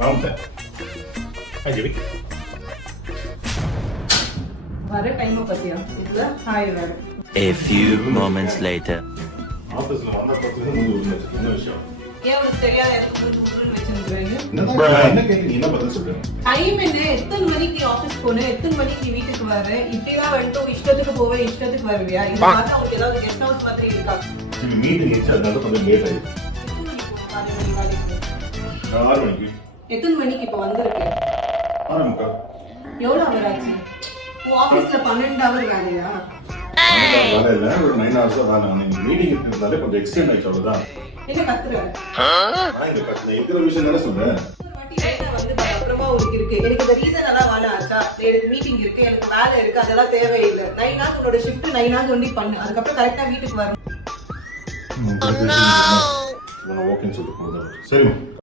வந்துட்டேன். ஹாய் ஜெவி. வர டைம் பத்தியா இதுல ஹாய் வேற. A few moments later. ஆஃபீஸ்ல வந்த பத்தில மூணு என்ன விஷயம்? ஏன் உனக்கு தெரியாத எனக்கு கூப்பிட்டு வச்சிருக்கீங்க? என்ன கேட்க நீ என்ன பதில் சொல்ற? டைம் என்ன? எத்தனை மணிக்கு நீ ஆபீஸ் போன? எத்தனை மணிக்கு நீ வீட்டுக்கு வர? இப்படிதான் வந்துட்டு இஷ்டத்துக்கு போவே இஷ்டத்துக்கு வருவியா? இது பார்த்தா உங்களுக்கு ஏதாவது கெஸ்ட் ஹவுஸ் மாதிரி இருக்கா? இது மீட்டிங் இன்சார்ஜ் கொஞ்சம் லேட் ஆயிடுச்சு. எத்தனை மணிக்கு போன காலையில நீ வேலைக்கு? 6 மணிக்கு. எத்தனை மணிக்கு இப்போ வந்திருக்கு? 6:45. எவ்வளவு அவர் ஆச்சு? உன் ஆபீஸ்ல 12 ஹவர் வேலையா? வேலை இல்லை, ஒரு 9 hours தான் வேலை. ஆனால் மீட்டிங் இருக்கிறதாலே கொஞ்சம் எக்ஸ்டெண்ட் ஆயிடுச்சு, அவ்வளோதான். என்ன கத்துற? நான் இந்த இருக்கிற விஷயம் தானே சொல்றேன். அப்புறமா உனக்கு இருக்கு எனக்கு இந்த ரீசன் எல்லாம் வேணாம் ஆச்சா, எனக்கு மீட்டிங் இருக்கு, எனக்கு வேலை இருக்கு, அதெல்லாம் தேவையில்லை. 9 hours உன்னோட ஷிஃப்ட் 9 hours ஒன்லி பண்ணு, அதுக்கப்புறம் கரெக்டா வீட்டுக்கு வரணும். ஓகேன்னு சொல்லிட்டு போகுது. சரிம்மா.